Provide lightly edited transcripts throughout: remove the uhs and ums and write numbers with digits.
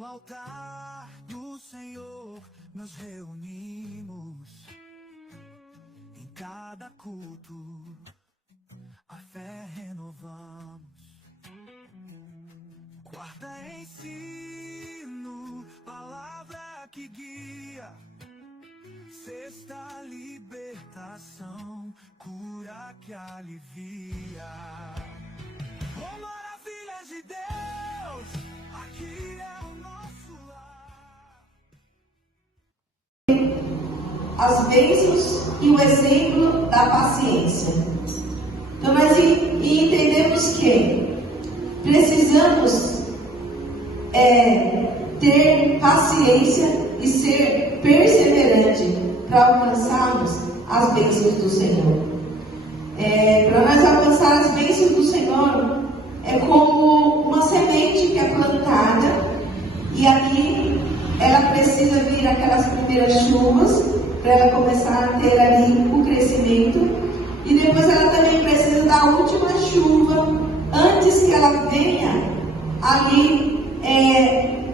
No altar do Senhor nos reunimos. Em cada culto a fé renovamos. Guarda, ensino, palavra que guia. Sexta, libertação, cura que alivia. Oh, maravilhas de Deus, aqui é o nosso lar. As bênçãos e o exemplo da paciência. Então nós entendemos que precisamos ter paciência e ser perseverante para alcançarmos as bênçãos do Senhor. Para nós alcançar as bênçãos do Senhor, é como uma semente que é plantada e aqui ela precisa vir aquelas primeiras chuvas para ela começar a ter ali o crescimento, e depois ela também precisa da última chuva antes que ela venha ali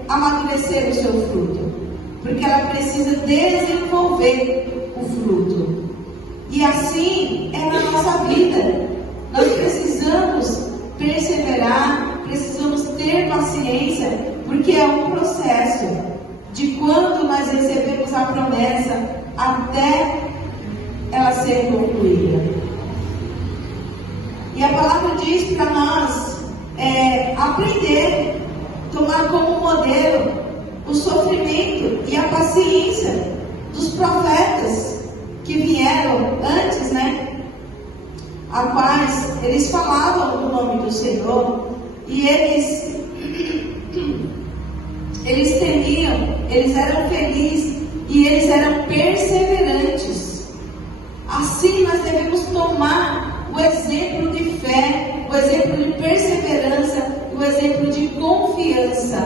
amadurecer o seu fruto, porque ela precisa desenvolver o fruto. E assim é na nossa vida. Nós precisamos perseverar, precisamos ter paciência, porque é um processo de quando nós recebemos a promessa até ela ser concluída. E a palavra diz para nós aprender, tomar como modelo o sofrimento e a paciência dos profetas que vieram antes, a quais eles falavam do nome do Senhor, e eles temiam, eles eram felizes e eles eram perseverantes. Assim nós devemos tomar o exemplo de fé, o exemplo de perseverança, o exemplo de confiança,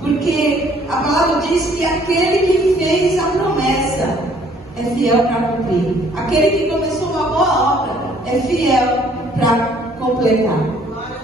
porque a palavra diz que aquele que fez a promessa é fiel para cumprir. Aquele que começou uma boa obra é fiel para completar.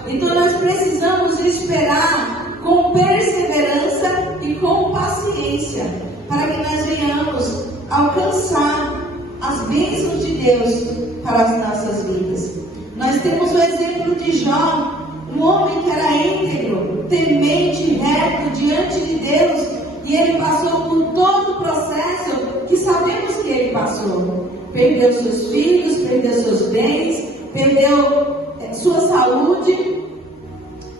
Então nós precisamos esperar com perseverança e com paciência, para que nós venhamos alcançar as bênçãos de Deus para as nossas vidas. Nós temos o exemplo de Jó, um homem que era íntegro, temente, reto diante de Deus, e ele passou por todo o processo que sabemos que ele passou. Perdeu seus filhos, perdeu seus bens, perdeu sua saúde,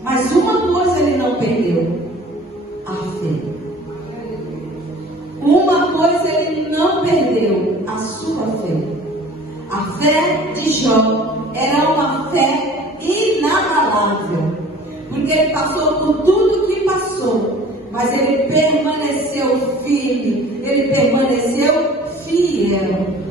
mas uma coisa ele não perdeu: a fé. Uma coisa ele não perdeu: a sua fé. A fé de Jó era uma fé inabalável, porque ele passou por tudo que passou, mas ele permaneceu firme, ele permaneceu fiel.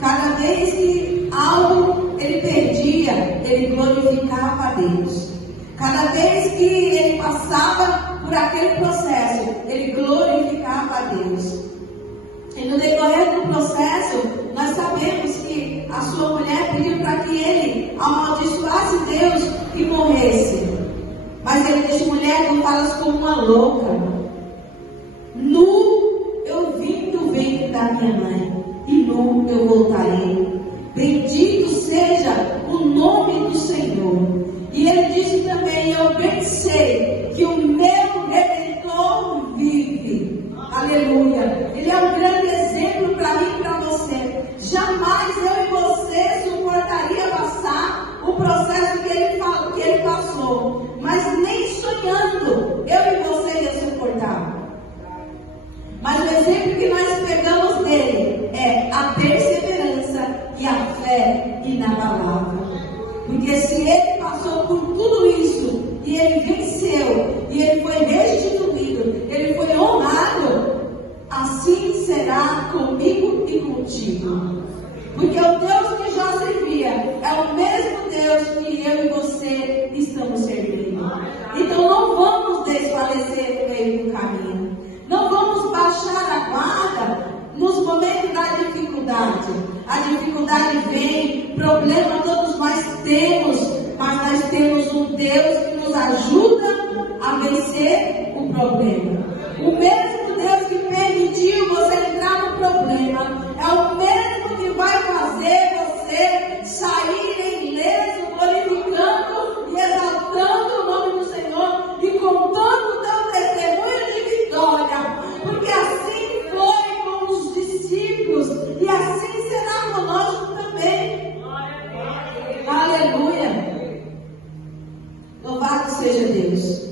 Cada vez que algo ele perdia, ele glorificava a Deus. Cada vez que ele passava por aquele processo, ele glorificava a Deus. E no decorrer do processo, nós sabemos que a sua mulher pediu para que ele amaldiçoasse Deus e morresse. Mas ele disse: mulher, não falas como uma louca. Nu eu vim do ventre da minha mãe, e nu eu voltarei. Bendito seja o nome do Senhor. E ele disse também: eu bem sei que o meu Redentor vive. Aleluia. Ele é um grande exemplo para mim e para você. Jamais eu e você suportaria passar o processo que ele passou, mas nem sonhando eu e você ia suportar. Mas o exemplo que nós pegamos dele é a perseverança e a fé inabalável. Porque se ele passou por tudo isso e ele venceu, e ele foi restituído, ele foi honrado, assim será comigo e contigo. Porque o Deus que Jó servia é o mesmo Deus que eu e você estamos servindo. Então não vamos desfalecer no meio do caminho. Não vamos baixar a guarda nos momentos da dificuldade. A dificuldade vem, problema todos nós temos, mas nós temos um Deus que nos ajuda a vencer o problema. O mesmo Deus que permitiu você entrar no problema é o mesmo que vai fazer você sair ileso, glorificando e exaltando o nome do Senhor e contando o teu testemunho de vitória. Porque assim foi com os discípulos e assim será conosco também. Aleluia! Louvado seja Deus.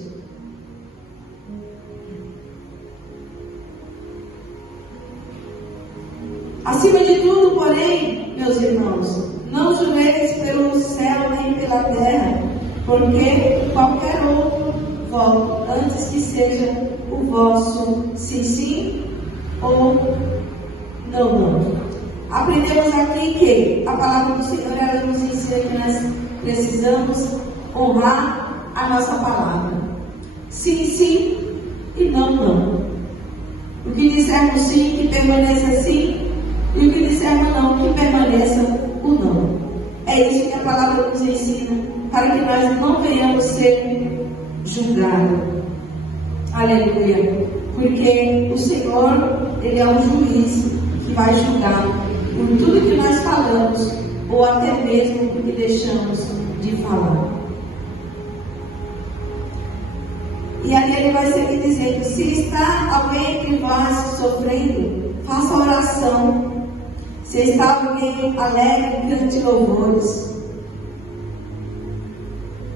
Acima de tudo, porém, meus irmãos, não jureis pelo céu nem pela terra, porque qualquer outro voto, antes que seja o vosso sim, sim ou não, não. Aprendemos aqui que a palavra do Senhor, ela nos ensina que nós precisamos honrar a nossa palavra. Sim, sim e não, não. O que dissermos sim, que permaneça sim, e o que dissermos não, que permaneça o não. É isso que a palavra nos ensina, para que nós não venhamos ser julgados. Aleluia. Porque o Senhor, Ele é um juiz que vai julgar por tudo que nós falamos, ou até mesmo porque deixamos de falar. E aí ele vai seguir dizendo: se está alguém entre vós sofrendo, faça oração. Se está alguém alegre, cante louvores.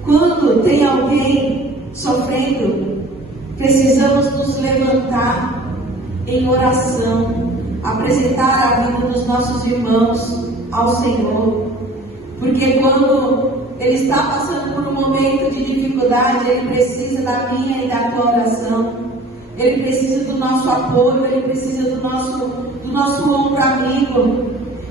Quando tem alguém sofrendo, precisamos nos levantar em oração, apresentar a vida dos nossos irmãos ao Senhor. Porque quando ele está passando por um momento de dificuldade, ele precisa da minha e da tua oração. Ele precisa do nosso apoio, ele precisa do nosso ombro amigo.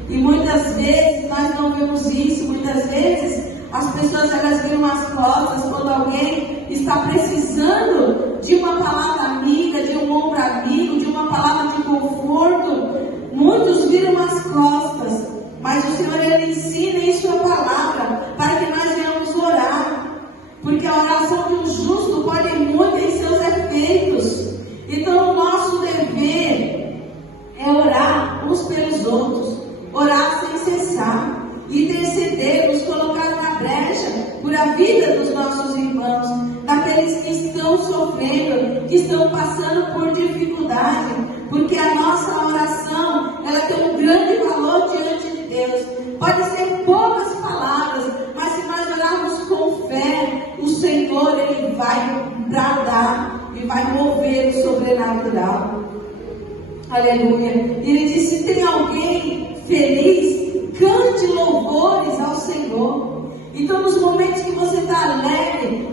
E muitas vezes nós não vemos isso. Muitas vezes as pessoas, elas viram as costas quando alguém está precisando de uma palavra amiga, de um ombro amigo, de uma palavra de conforto. Muitos viram as costas, mas o Senhor, Ele ensina em sua palavra para que nós venhamos orar, porque a oração de um justo pode muito em seus efeitos. Então o nosso dever é orar uns pelos outros, orar sem cessar, interceder, nos colocar na brecha por a vida dos nossos irmãos, daqueles que estão sofrendo, que estão passando por dificuldade, porque a nossa oração, ela tem um grande valor diante de Deus. Pode ser poucas palavras, mas se nós orarmos com fé, o Senhor, Ele vai bradar e vai mover o sobrenatural. Aleluia. Ele diz: se tem alguém feliz, cante louvores ao Senhor. Então, nos momentos que você está alegre,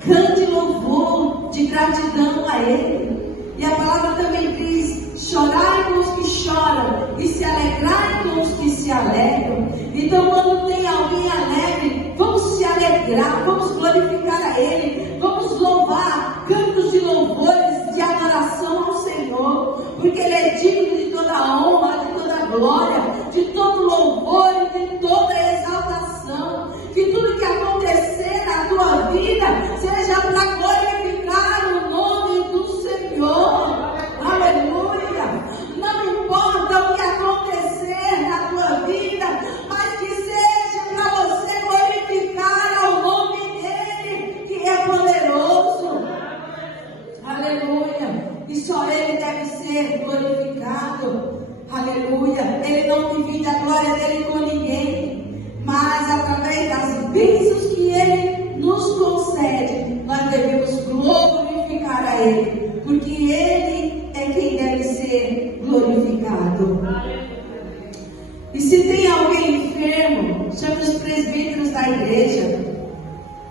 cante louvor de gratidão a Ele. E a palavra também diz: chorai com os que choram e se alegrai com os que se alegram. Então, quando tem alguém alegre, vamos se alegrar, vamos glorificar a Ele, vamos louvar, cantos de louvores, de adoração ao Senhor, porque Ele é digno de toda a honra, de toda a glória, de todo louvor e de toda a exaltação. Que tudo que acontecer na tua vida seja para glorificar o nome do Senhor. Aleluia. Não importa o que acontecer na tua vida, mas que seja para você glorificar ao nome dEle, que é poderoso. Aleluia. E só Ele deve ser glorificado. Aleluia. Ele não divide a glória dEle com ninguém, mas através das bênçãos que Ele nos concede, nós devemos glorificar a Ele, porque Ele é quem deve ser glorificado. E se tem alguém enfermo, chame os presbíteros da igreja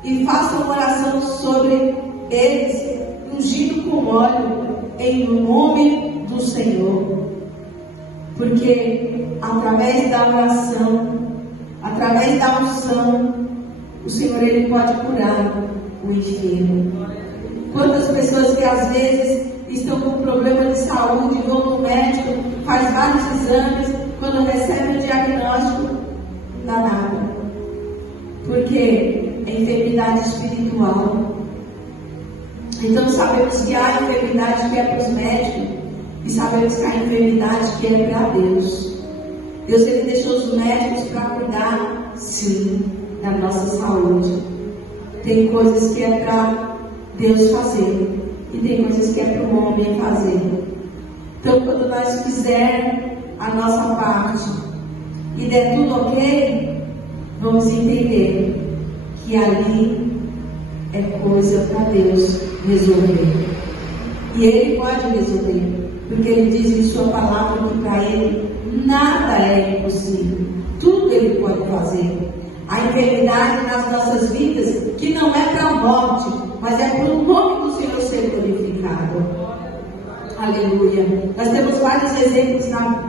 e faça uma oração sobre eles, ungido com óleo, em nome do Senhor. Porque através da oração, através da unção, o Senhor, Ele pode curar o enfermo. Quantas pessoas que às vezes estão com problema de saúde, vão no médico, faz vários exames, quando recebe o diagnóstico, não dá nada. Porque é enfermidade espiritual. Então sabemos que há enfermidade que é para os médicos e sabemos que há enfermidade que é para Deus. Deus, Ele deixou os médicos para cuidar, sim, da nossa saúde. Tem coisas que é para Deus fazer e tem coisas que é para o homem fazer. Então, quando nós fizermos a nossa parte e der tudo ok, vamos entender que ali é coisa para Deus resolver. E Ele pode resolver, porque Ele diz em sua palavra que para Ele nada é impossível. Tudo Ele pode fazer. A enfermidade nas nossas vidas, que não é para a morte, mas é para o nome do Senhor ser glorificado. Aleluia. Nós temos vários exemplos na